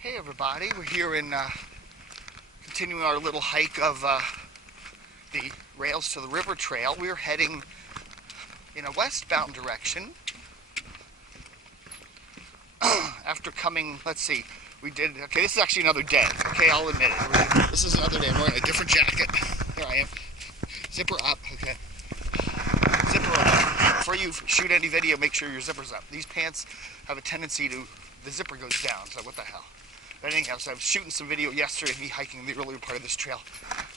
Hey everybody, we're here in continuing our little hike of the Rails to the River Trail. We're heading in a westbound direction. After coming, let's see, okay, this is actually another day. Okay, I'll admit it. This is another day. I'm wearing a different jacket. Here I am. Zipper up, okay. Zipper up. Before you shoot any video, make sure your zipper's up. These pants have a tendency the zipper goes down, so what the hell. But anyhow, so I was shooting some video yesterday of me hiking the earlier part of this trail,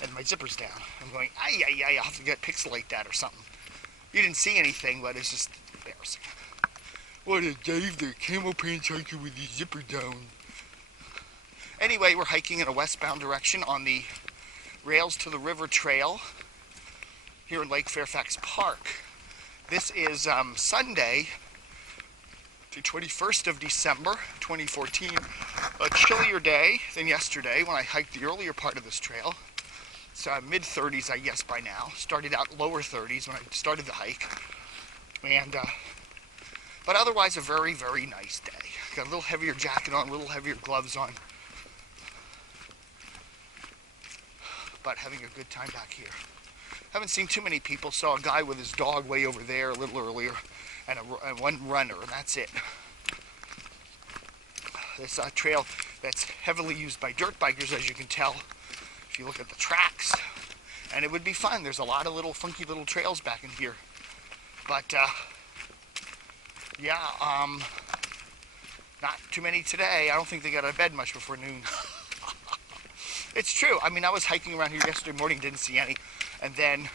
and my zipper's down. I'm going, I'll have to pixelate that or something. You didn't see anything, but it's just embarrassing. What a Dave, the Camo Pants Hiker with the zipper down. Anyway, we're hiking in a westbound direction on the Rails to the River Trail here in Lake Fairfax Park. This is Sunday, the 21st of December, 2014, a chillier day than yesterday when I hiked the earlier part of this trail. It's mid-30s, I guess, by now. Started out lower 30s when I started the hike. And, but otherwise a very, very nice day. Got a little heavier jacket on, a little heavier gloves on. But having a good time back here. Haven't seen too many people. Saw a guy with his dog way over there a little earlier. And one runner, and that's it. This trail that's heavily used by dirt bikers, as you can tell if you look at the tracks, and it would be fun. There's a lot of little funky little trails back in here, but yeah, not too many today. I don't think they got out of bed much before noon. It's true. I mean, I was hiking around here yesterday morning, didn't see any, and then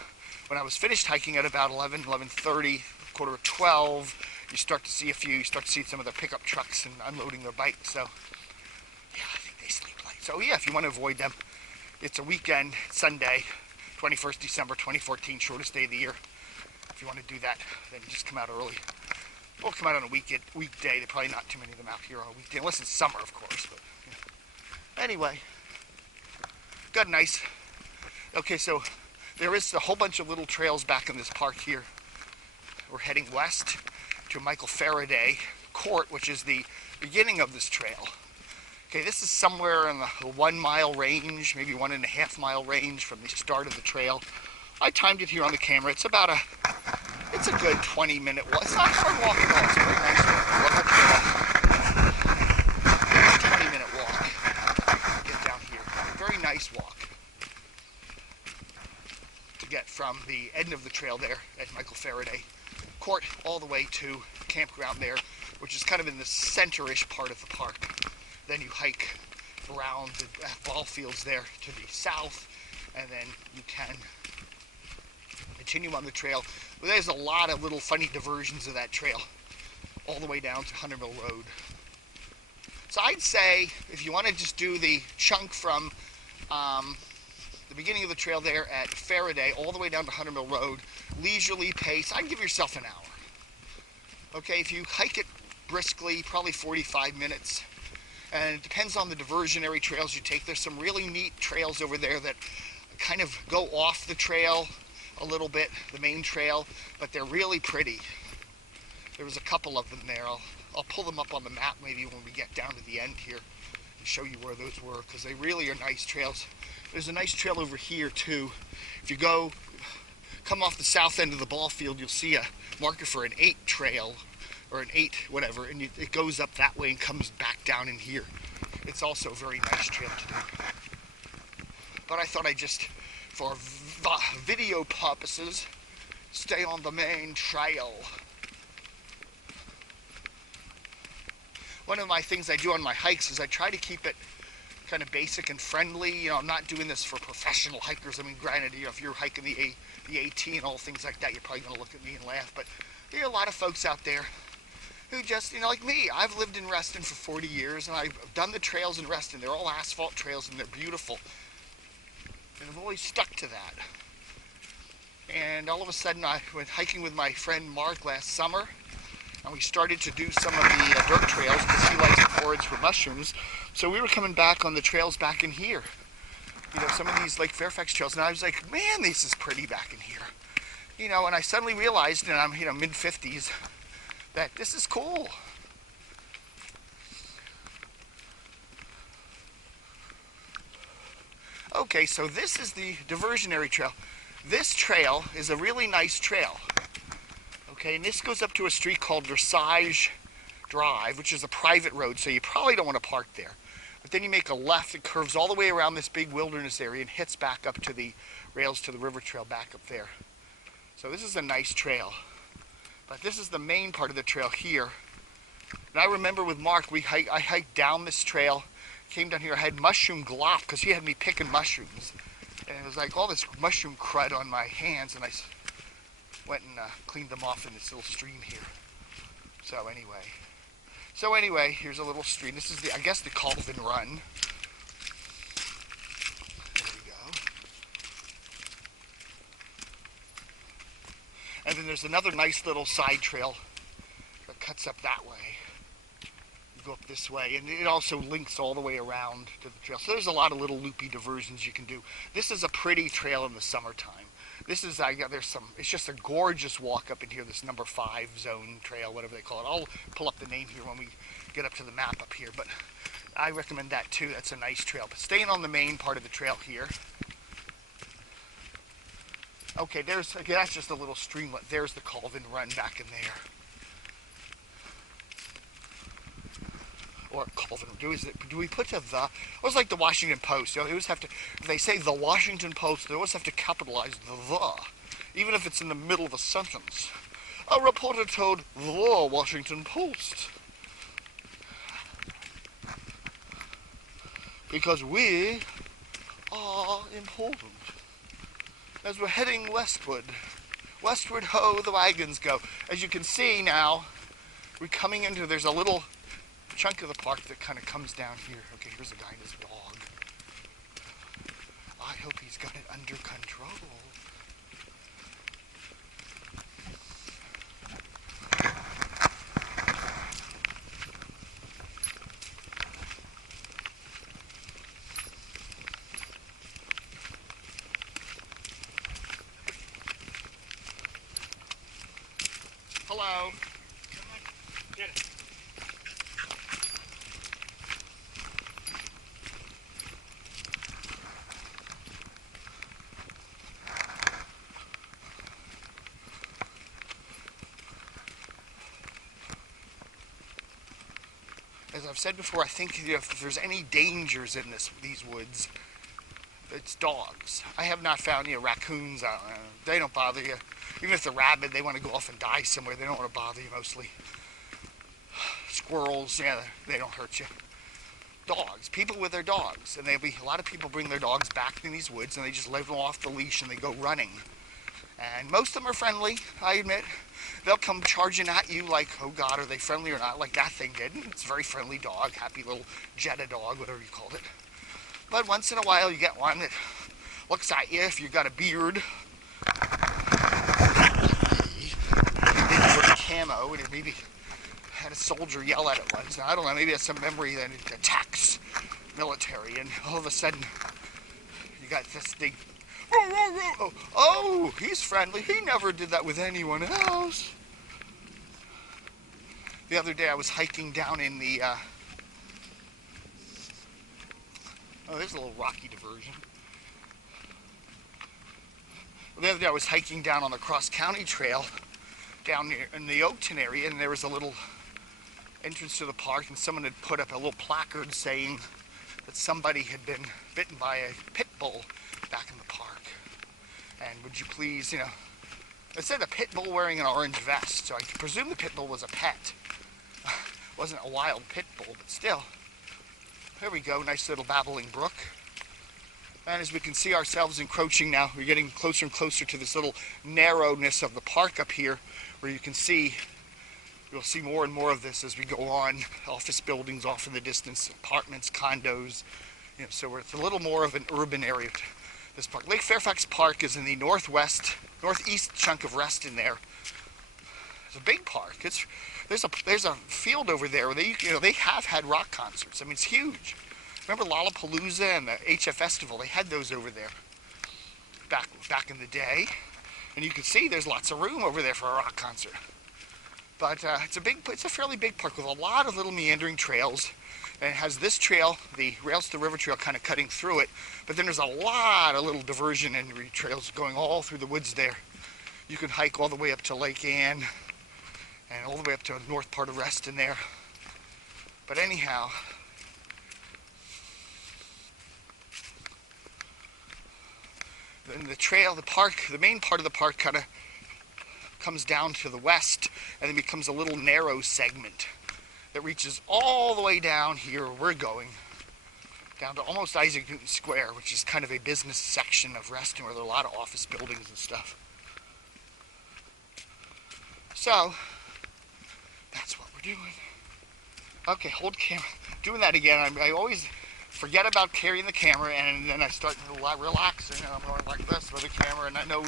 when I was finished hiking at about 11:30, quarter of 12, you start to see a few. You start to see some of the pickup trucks and unloading their bikes. So yeah, I think they sleep late. So yeah, if you want to avoid them, it's a weekend, Sunday, 21st December 2014, shortest day of the year. If you want to do that, then just come out early. We'll come out on a weekday. There's probably not too many of them out here on a weekday, unless it's summer, of course. But yeah. Anyway, got nice. Okay, so there is a whole bunch of little trails back in this park here. We're heading west to Michael Faraday Court, which is the beginning of this trail. Okay, this is somewhere in the 1 mile range, maybe 1.5 mile range from the start of the trail. I timed it here on the camera. It's about it's a good 20-minute walk. It's not a hard walk at all. It's a very nice walk. 20-minute walk. Get down here. Very nice walk to get from the end of the trail there at Michael Faraday Court all the way to the campground there, which is kind of in the center-ish part of the park. Then you hike around the ball fields there to the south, and then you can continue on the trail. But there's a lot of little funny diversions of that trail all the way down to 100 Mill Road. So I'd say if you want to just do the chunk from the beginning of the trail there at Faraday all the way down to 100 Mill Road, leisurely pace, I'd give yourself an hour. Okay, if you hike it briskly, probably 45 minutes. And it depends on the diversionary trails you take. There's some really neat trails over there that kind of go off the trail a little bit, the main trail, but they're really pretty. There was a couple of them there. I'll pull them up on the map maybe when we get down to the end here and show you where those were, because they really are nice trails. There's a nice trail over here too. If you come off the south end of the ball field, you'll see a marker for an 8 trail, or an 8 whatever, and it goes up that way and comes back down in here. It's also a very nice trail to do. But I thought I'd just, for video purposes, stay on the main trail. One of my things I do on my hikes is I try to keep it kind of basic and friendly. You know, I'm not doing this for professional hikers. I mean, granted, you know, if you're hiking the AT and all things like that, you're probably going to look at me and laugh. But there are a lot of folks out there who just, you know, like me. I've lived in Reston for 40 years, and I've done the trails in Reston. They're all asphalt trails, and they're beautiful. And I've always stuck to that. And all of a sudden, I went hiking with my friend Mark last summer, and we started to do some of the dirt trails because he likes to forage for mushrooms. So we were coming back on the trails back in here. You know, some of these Lake Fairfax trails, and I was like, man, this is pretty back in here. You know, and I suddenly realized, and I'm, you know, mid-50s, that this is cool. Okay, so this is the diversionary trail. This trail is a really nice trail. Okay, and this goes up to a street called Versailles Drive, which is a private road, so you probably don't want to park there. But then you make a left, it curves all the way around this big wilderness area and hits back up to the rails to the river trail back up there. So this is a nice trail. But this is the main part of the trail here. And I remember with Mark, I hiked down this trail, came down here, I had mushroom glop because he had me picking mushrooms. And it was like all this mushroom crud on my hands, and I went and cleaned them off in this little stream here. So anyway, here's a little stream. This is I guess the Calvin Run. There we go. And then there's another nice little side trail that cuts up that way. You go up this way, and it also links all the way around to the trail. So there's a lot of little loopy diversions you can do. This is a pretty trail in the summertime. This is, it's just a gorgeous walk up in here, this number 5 zone trail, whatever they call it. I'll pull up the name here when we get up to the map up here, but I recommend that too. That's a nice trail. But staying on the main part of the trail here. Okay, that's just a little streamlet. There's the Calvin Run back in there. Or Calvin, do we put a the? It was like the Washington Post. You know, they always have to, if they say the Washington Post, they always have to capitalize the, even if it's in the middle of a sentence. A reporter told the Washington Post. Because we are important. As we're heading westward. Westward ho, the wagons go. As you can see now, we're coming into, there's a little chunk of the park that kind of comes down here. Okay, here's a guy and his dog. I hope he's got it under control. Hello. Get it. As I've said before, I think if there's any dangers in these woods, it's dogs. I have not found raccoons. They don't bother you. Even if they're rabid, they want to go off and die somewhere. They don't want to bother you mostly. Squirrels, yeah, they don't hurt you. Dogs, people with their dogs, and a lot of people bring their dogs back in these woods, and they just leave them off the leash and they go running. And most of them are friendly, I admit. They'll come charging at you like, oh God, are they friendly or not? Like that thing did. It's a very friendly dog, happy little Jetta dog, whatever you called it. But once in a while you get one that looks at you if you've got a beard. It did camo, and it maybe had a soldier yell at it once. Now, I don't know, maybe that's some memory that it attacks military, and all of a sudden you got this big, oh, he's friendly. He never did that with anyone else. The other day I was hiking down in the, oh, there's a little rocky diversion. The other day I was hiking down on the Cross County Trail down near in the Oakton area, and there was a little entrance to the park, and someone had put up a little placard saying that somebody had been bitten by a pit bull back in the park. And would you please, it said a pit bull wearing an orange vest, so I presume the pit bull was a pet. It wasn't a wild pit bull, but still. There we go, nice little babbling brook. And as we can see ourselves encroaching now, we're getting closer and closer to this little narrowness of the park up here, where you can see, you'll see more and more of this as we go on. Office buildings off in the distance, apartments, condos. So it's a little more of an urban area. This park. Lake Fairfax Park is in the northeast chunk of Reston there. It's a big park. There's a field over there where they have had rock concerts. I mean, it's huge. Remember Lollapalooza and the HF Festival? They had those over there back in the day. And you can see there's lots of room over there for a rock concert. But it's a fairly big park with a lot of little meandering trails. And it has this trail, the Rails to the River Trail, kind of cutting through it. But then there's a lot of little diversion and trails going all through the woods there. You can hike all the way up to Lake Anne and all the way up to the north part of Reston there. But anyhow, then the trail, the park, the main part of the park kind of comes down to the west and then becomes a little narrow segment that reaches all the way down here where we're going, down to almost Isaac Newton Square, which is kind of a business section of Reston where there are a lot of office buildings and stuff. So, that's what we're doing. Okay, hold camera. Doing that again. I always forget about carrying the camera, and then I start relaxing, and I'm going like this with the camera, and I know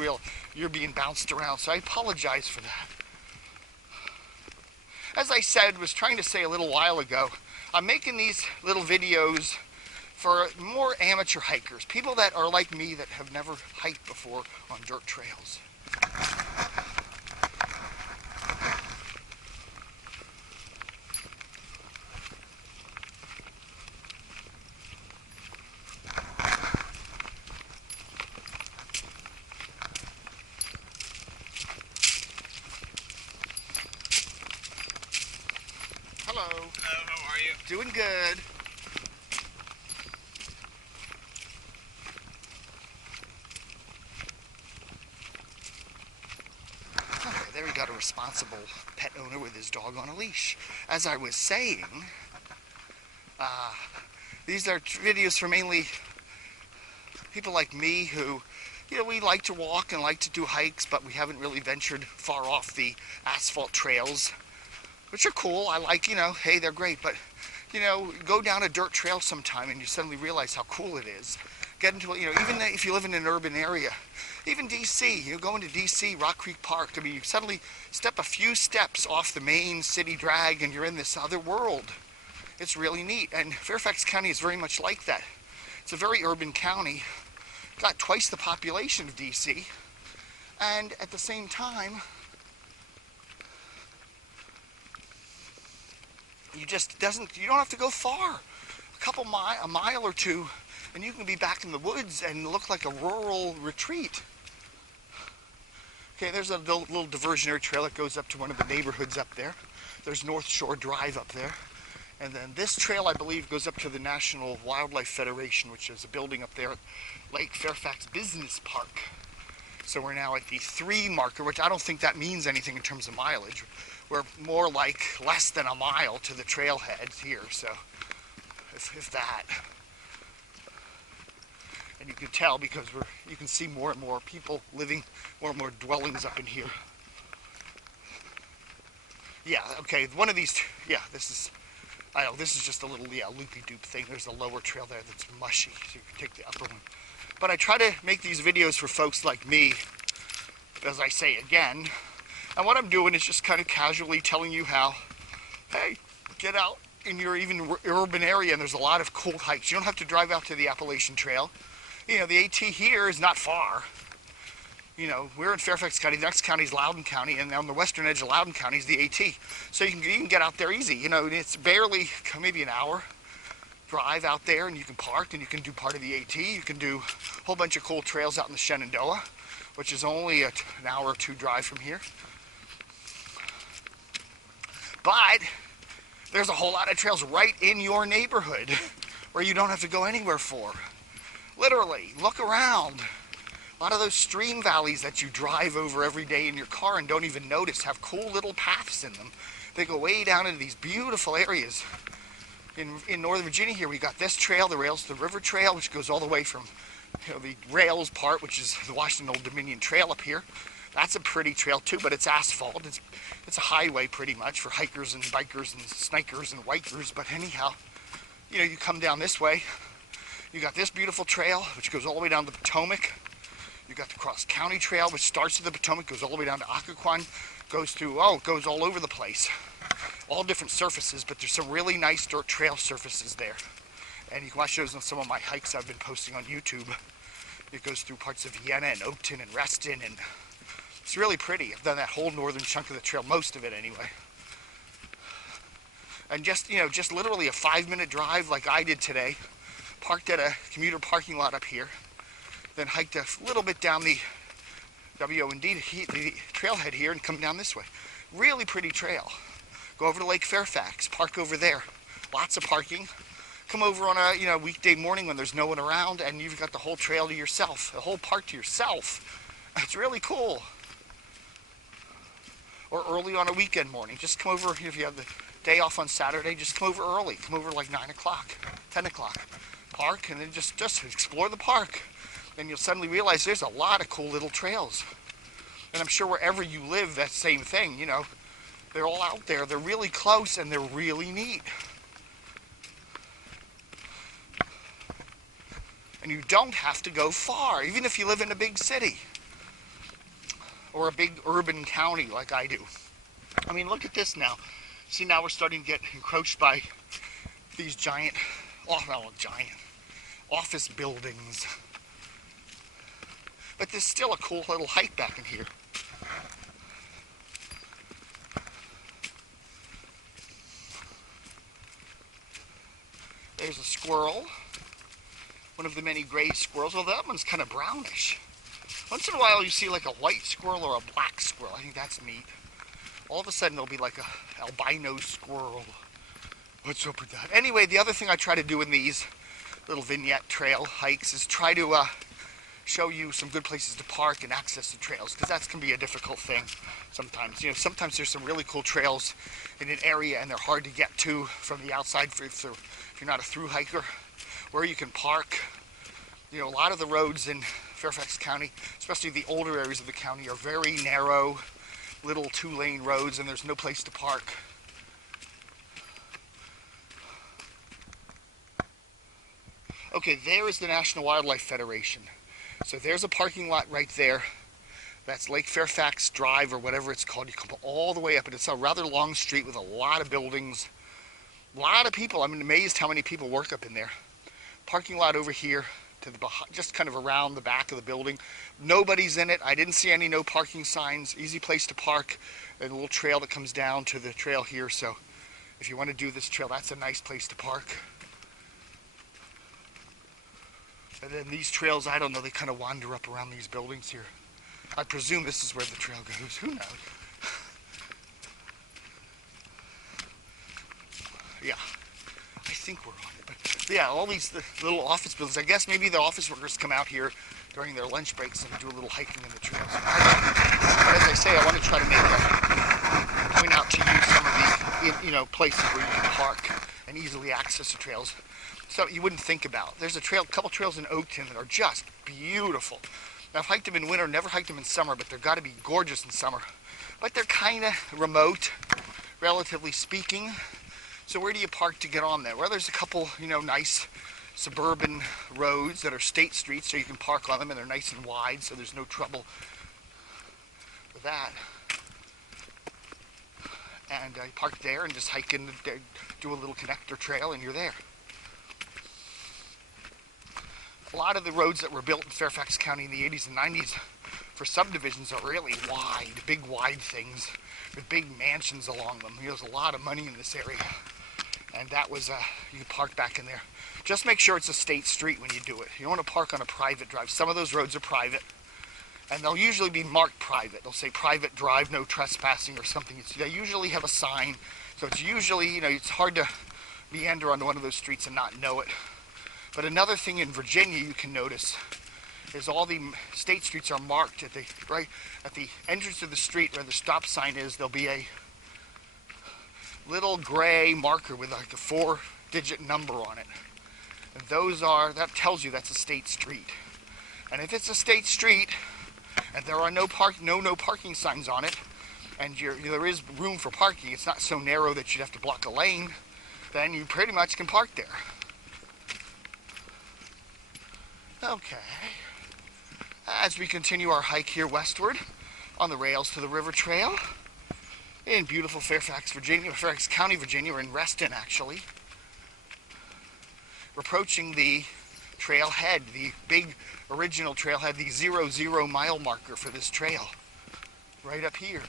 you're being bounced around, so I apologize for that. As I was trying to say a little while ago, I'm making these little videos for more amateur hikers, people that are like me that have never hiked before on dirt trails. Hello. Hello, how are you? Doing good. Okay, there we got a responsible pet owner with his dog on a leash. As I was saying, these are videos for mainly people like me who, we like to walk and like to do hikes, but we haven't really ventured far off the asphalt trails, which are cool. I like, hey, they're great, but, go down a dirt trail sometime and you suddenly realize how cool it is. Get into, even if you live in an urban area, even DC, go into DC, Rock Creek Park, you suddenly step a few steps off the main city drag and you're in this other world. It's really neat, and Fairfax County is very much like that. It's a very urban county, got twice the population of DC, and at the same time, you don't have to go far. A mile or two, and you can be back in the woods and look like a rural retreat. Okay, there's a little diversionary trail that goes up to one of the neighborhoods up there. There's North Shore Drive up there. And then this trail, I believe, goes up to the National Wildlife Federation, which is a building up there at Lake Fairfax Business Park. So we're now at the 3 marker, which I don't think that means anything in terms of mileage. We're more like less than a mile to the trailhead here, so if that. And you can tell because you can see more and more people living, more and more dwellings up in here. Yeah, okay, one of these, this is just a little, loopy-doop thing. There's a lower trail there that's mushy, so you can take the upper one. But I try to make these videos for folks like me, as I say again, and what I'm doing is just kind of casually telling you how, hey, get out in your even urban area, and there's a lot of cool hikes. You don't have to drive out to the Appalachian Trail. The AT here is not far. We're in Fairfax County, the next county is Loudoun County, and on the western edge of Loudoun County is the AT. So you can get out there easy. It's barely, maybe an hour drive out there, and you can park, and you can do part of the AT. You can do a whole bunch of cool trails out in the Shenandoah, which is only an hour or 2 drive from here. But there's a whole lot of trails right in your neighborhood where you don't have to go anywhere for. Literally, look around. A lot of those stream valleys that you drive over every day in your car and don't even notice have cool little paths in them. They go way down into these beautiful areas. In Northern Virginia here, we got this trail, the Rails to the River Trail, which goes all the way from the Rails part, which is the Washington Old Dominion Trail up here. That's a pretty trail too, but it's asphalt. It's a highway pretty much for hikers and bikers and snikers and wikers. But anyhow, you come down this way. You got this beautiful trail, which goes all the way down to the Potomac. You got the Cross County Trail, which starts at the Potomac, goes all the way down to Occoquan, goes all over the place. All different surfaces, but there's some really nice dirt trail surfaces there. And you can watch those on some of my hikes I've been posting on YouTube. It goes through parts of Vienna and Oakton and Reston and It's really pretty. I've done that whole northern chunk of the trail, most of it anyway. And just, just literally a 5-minute drive like I did today. Parked at a commuter parking lot up here. Then hiked a little bit down the WO&D, the trailhead here, and come down this way. Really pretty trail. Go over to Lake Fairfax, park over there. Lots of parking. Come over on a weekday morning when there's no one around, and you've got the whole trail to yourself, the whole park to yourself. It's really cool. Or early on a weekend morning. Just come over, if you have the day off on Saturday, just come over early. Come over like 9 o'clock, 10 o'clock. Park, and then just explore the park. And you'll suddenly realize there's a lot of cool little trails. And I'm sure wherever you live, that same thing, they're all out there. They're really close, and they're really neat. And you don't have to go far, even if you live in a big city. Or a big urban county like I do. I mean, look at this now. See, now we're starting to get encroached by these giant office buildings. But there's still a cool little hike back in here. There's a squirrel. One of the many gray squirrels. Well, that one's kind of brownish. Once in a while you see like a white squirrel or a black squirrel. I think that's neat. All of a sudden there'll be like a albino squirrel. What's up with that? Anyway, the other thing I try to do in these little vignette trail hikes is try to show you some good places to park and access the trails, because that can be a difficult thing sometimes. Sometimes there's some really cool trails in an area and they're hard to get to from the outside if you're not a through hiker, where you can park. A lot of the roads in Fairfax County, especially the older areas of the county, are very narrow, little 2-lane roads, and there's no place to park. Okay, there is the National Wildlife Federation. So there's a parking lot right there. That's Lake Fairfax Drive, or whatever it's called. You come all the way up, and it's a rather long street with a lot of buildings, a lot of people. I'm amazed how many people work up in there. Parking lot over here, to the just kind of around the back of the building. Nobody's in it. I didn't see any no parking signs. Easy place to park. And a little trail that comes down to the trail here. So if you want to do this trail, that's a nice place to park. And then these trails, I don't know, they kind of wander up around these buildings here. I presume this is where the trail goes. Who knows? Yeah, I think we're on it. But yeah, all these little office buildings. I guess maybe the office workers come out here during their lunch breaks and do a little hiking in the trails. But as I say, I want to try to point out to you some of the places where you can park and easily access the trails. So you wouldn't think about. There's a couple trails in Oakton that are just beautiful. Now, I've hiked them in winter, never hiked them in summer, but they've got to be gorgeous in summer. But they're kind of remote, relatively speaking. So where do you park to get on there? Well, there's a couple, nice suburban roads that are state streets, so you can park on them, and they're nice and wide, so there's no trouble with that. And you park there and just hike in, do a little connector trail, and you're there. A lot of the roads that were built in Fairfax County in the 80s and 90s for subdivisions are really wide, big wide things with big mansions along them. There's a lot of money in this area. And that was, you can park back in there. Just make sure it's a state street when you do it. You don't want to park on a private drive. Some of those roads are private. And they'll usually be marked private. They'll say private drive, no trespassing or something. They usually have a sign. So it's usually, it's hard to meander onto one of those streets and not know it. But another thing in Virginia you can notice is all the state streets are marked at the entrance of the street where the stop sign is. There'll be a little gray marker with like a 4-digit number on it. And that tells you that's a state street. And if it's a state street and there are no parking signs on it, and there is room for parking, it's not so narrow that you'd have to block a lane, then you pretty much can park there. Okay, as we continue our hike here westward on the rails to the river trail in beautiful Fairfax, Virginia, Fairfax County, Virginia, or in Reston actually. We're approaching the trailhead, the big original trailhead, the 00 mile marker for this trail. right up here.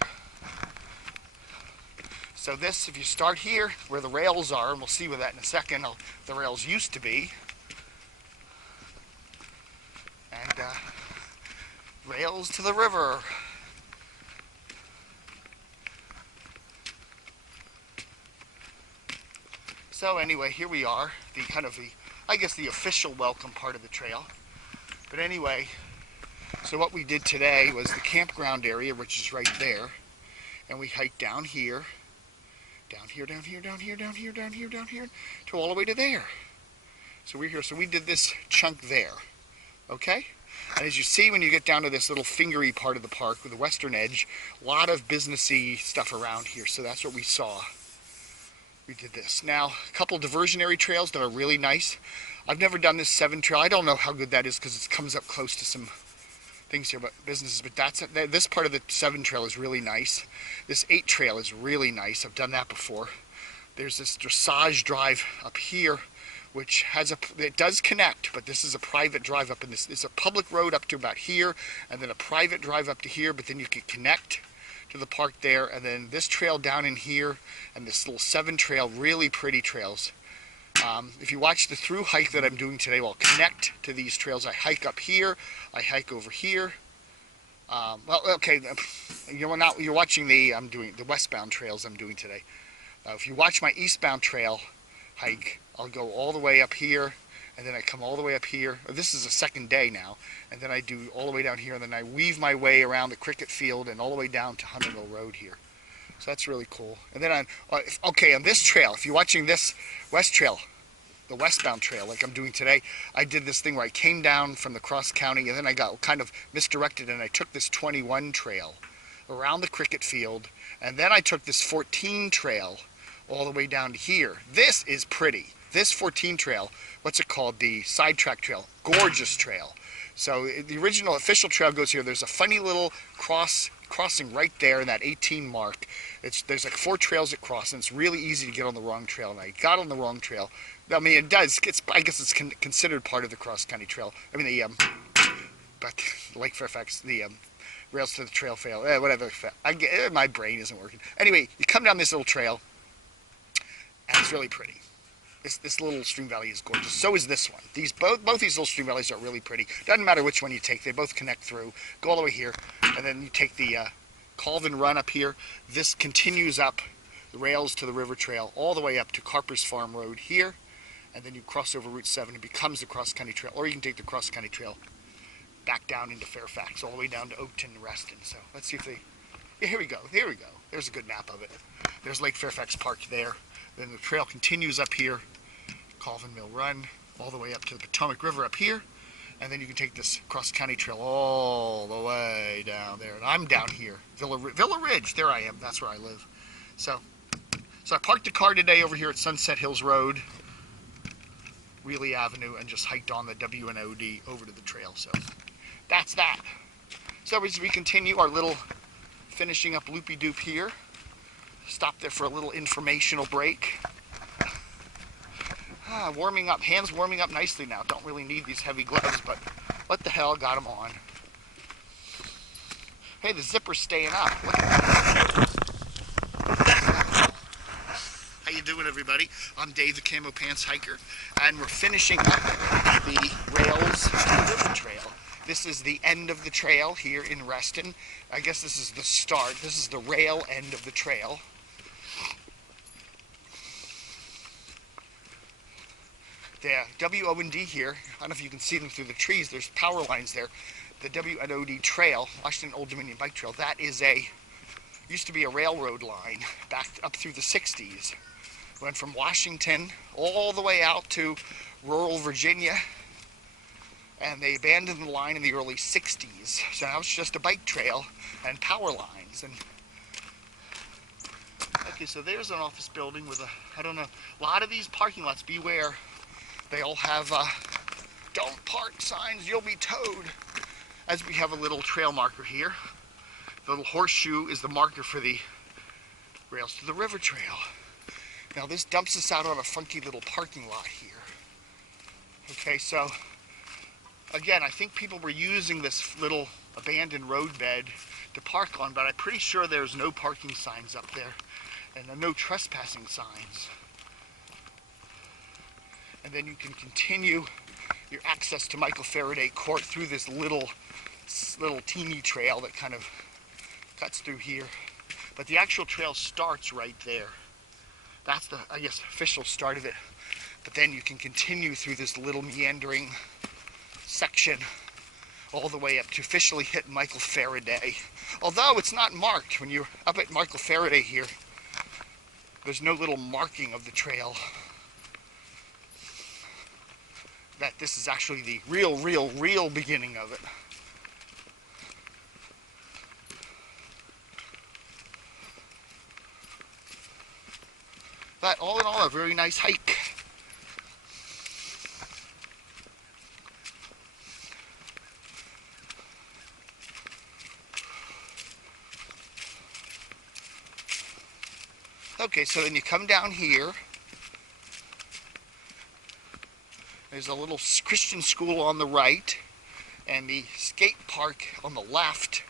So this, if you start here where the rails are, and we'll see where that in a second, the rails used to be, and rails to the river. So anyway, here we are, I guess the official welcome part of the trail. But anyway, so what we did today was the campground area, which is right there, and we hiked down here, down here, down here, down here, down here, down here, down here, to all the way to there. So we're here, so we did this chunk there, okay? And as you see, when you get down to this little fingery part of the park with the western edge, a lot of businessy stuff around here, so that's what we saw. We did this. Now, a couple diversionary trails that are really nice. I've never done this 7 trail. I don't know how good that is because it comes up close to some things here, but businesses. But this part of the 7 trail is really nice. This 8 trail is really nice. I've done that before. There's this dressage drive up here, which has it does connect, but this is a private drive up in this. It's a public road up to about here, and then a private drive up to here. But then you can connect to the park there, and then this trail down in here, and this little 7 trail, really pretty trails. If you watch the through hike that I'm doing today, I'll connect to these trails. I hike up here, I hike over here. Well, okay, you're watching I'm doing the westbound trails I'm doing today. If you watch my eastbound trail hike, I'll go all the way up here, and then I come all the way up here. This is the second day now, and then I do all the way down here, and then I weave my way around the cricket field and all the way down to Hunterville Road here. So that's really cool. And then on this trail, if you're watching this west trail, the westbound trail like I'm doing today, I did this thing where I came down from the cross county, and then I got kind of misdirected, and I took this 21 trail around the cricket field, and then I took this 14 trail all the way down to here. This is pretty. This 14 trail, what's it called? The sidetrack trail. Gorgeous trail. So the original official trail goes here. There's a funny little crossing right there in that 18 mark. There's like 4 trails that cross, and it's really easy to get on the wrong trail. And I got on the wrong trail. I mean, it does. I guess it's considered part of the cross country trail. I mean, but Lake Fairfax, the rails to the trail fail. Whatever. My brain isn't working. Anyway, you come down this little trail, and it's really pretty. This little stream valley is gorgeous. So is this one. Both these little stream valleys are really pretty. Doesn't matter which one you take. They both connect through. Go all the way here, and then you take the Colvin Run up here. This continues up the rails to the river trail all the way up to Carper's Farm Road here, and then you cross over Route 7. It becomes the cross country trail, or you can take the cross country trail back down into Fairfax, all the way down to Oakton and Reston. So let's see if they. Yeah, here we go. Here we go. There's a good map of it. There's Lake Fairfax Park there. Then the trail continues up here, Colvin Mill Run, all the way up to the Potomac River up here, and then you can take this cross-county trail all the way down there. And I'm down here, Villa Ridge. There I am. That's where I live. So I parked the car today over here at Sunset Hills Road, Wheelie Avenue, and just hiked on the WNOD over to the trail. So that's that. So as we continue our little finishing up loopy-doop here, stop there for a little informational break. Warming up, hands warming up nicely now. Don't really need these heavy gloves, but what the hell, got them on. Hey, the zipper's staying up. How you doing, everybody? I'm Dave, the Camo Pants Hiker, and we're finishing up the rails to the river trail. This is the end of the trail here in Reston. I guess this is the start. This is the rail end of the trail. The WOND here, I don't know if you can see them through the trees, there's power lines there. The WNOD Trail, Washington Old Dominion Bike Trail, that is used to be a railroad line back up through the 60s. Went from Washington all the way out to rural Virginia, and they abandoned the line in the early 60s. So now it's just a bike trail and power lines. And okay, so there's an office building with a lot of these parking lots, beware. They all have don't park signs, you'll be towed. As we have a little trail marker here. The little horseshoe is the marker for the rails to the river trail. Now this dumps us out on a funky little parking lot here. Okay, so again, I think people were using this little abandoned roadbed to park on, but I'm pretty sure there's no parking signs up there and no trespassing signs. And then you can continue your access to Michael Faraday Court through this little teeny trail that kind of cuts through here. But the actual trail starts right there. That's the, I guess, official start of it. But then you can continue through this little meandering section all the way up to officially hit Michael Faraday. Although it's not marked. When you're up at Michael Faraday here, there's no little marking of the trail. That this is actually the real beginning of it. But all in all, a very nice hike. Okay, so then you come down here. There's a little Christian school on the right, and the skate park on the left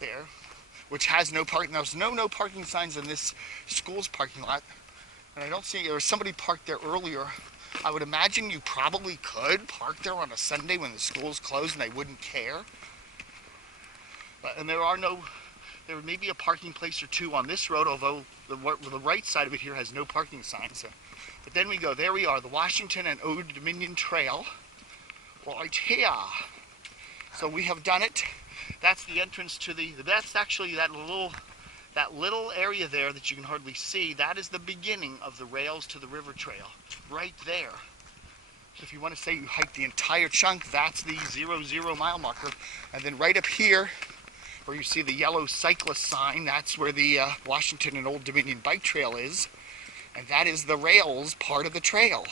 there, which has no parking. There's no parking signs in this school's parking lot, and I don't see, there was somebody parked there earlier. I would imagine you probably could park there on a Sunday when the school's closed and they wouldn't care. And there may be a parking place or two on this road, although the right side of it here has no parking signs. But then we go, there we are, the Washington and Old Dominion Trail, right here. So we have done it. That's the entrance to that's actually that little area there that you can hardly see. That is the beginning of the rails to the river trail, right there. So if you want to say you hike the entire chunk, that's the 0 mile marker. And then right up here, where you see the yellow cyclist sign, that's where the Washington and Old Dominion bike trail is. And that is the rails part of the trail.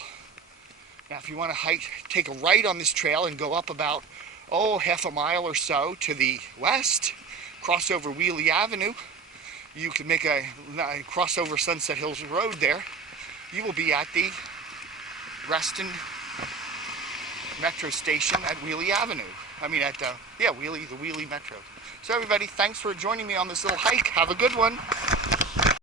Now if you want to take a right on this trail and go up about, half a mile or so to the west, cross over Wheelie Avenue, you can make a cross over Sunset Hills Road there. You will be at the Reston Metro Station at Wheelie Avenue. I mean at, the Wheelie Metro. So everybody, thanks for joining me on this little hike. Have a good one.